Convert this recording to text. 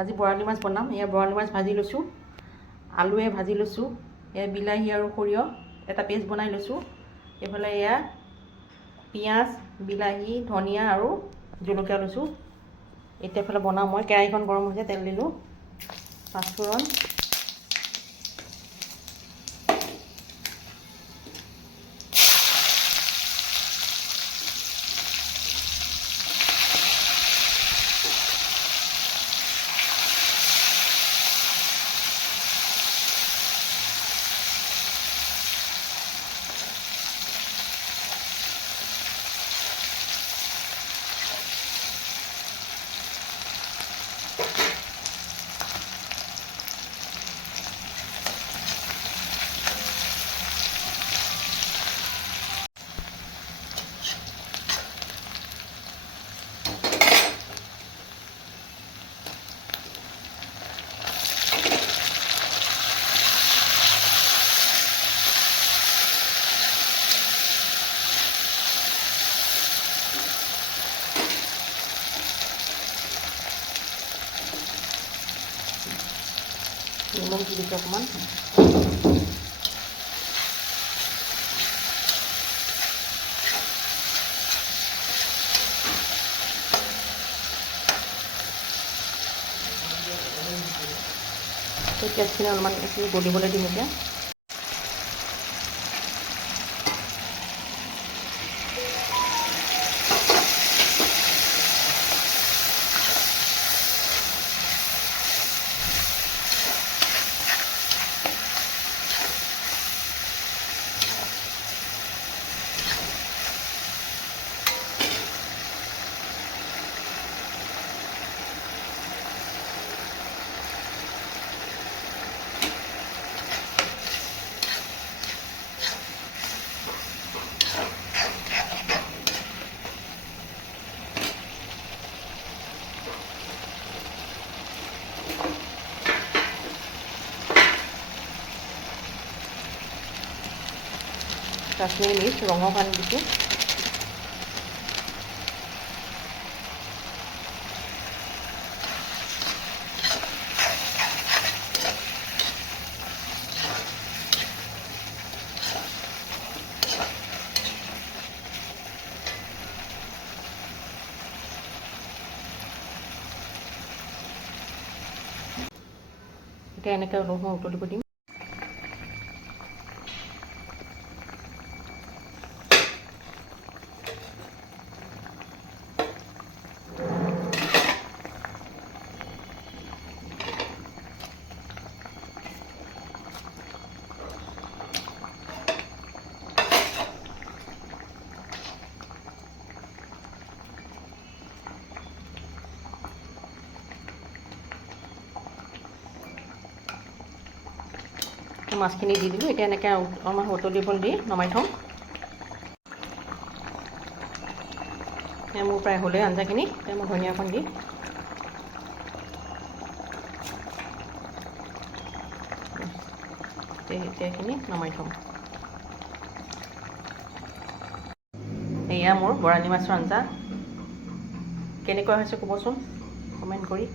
আজি বৰালি মাছ বনাম। এয়া বৰালি মাছ ভাজি লৈছোঁ, আলুৱে ভাজি লৈছোঁ, এয়া বিলাহী আৰু সৰিয়হ এটা পেষ্ট বনাই লৈছোঁ। এইফালে এয়া পিঁয়াজ, বিলাহী, ধনিয়া আৰু জলকীয়া লৈছোঁ। এতিয়া এইফালে বনাওঁ মই। কেৰাহীখন গৰম হৈছে, তেল দিলোঁ, পাঁচফোৰণ, নিমখ দি দিছোঁ অকণমান। পিঁয়াজখিনি অলপমান এইখিনি গলিবলৈ দিম এতিয়া। কাশ্মীৰী মিৰ্চ ৰঙৰ কাৰণে দিছোঁ। এতিয়া এনেকৈ অলপ সময় উতলিব দিম। মাছখিনি দি দিলোঁ। এতিয়া এনেকৈ অলপমান উতলিবলৈ দি নমাই থওঁ। মোৰ প্ৰায় হ'লেই আঞ্জাখিনি। এতিয়া মই ধনিয়া অকণ দি এতিয়া এইখিনি নমাই থওঁ। এয়া মোৰ বৰালি মাছৰ আঞ্জা। কেনেকুৱা হৈছে ক'বচোন কমেণ্ট কৰি।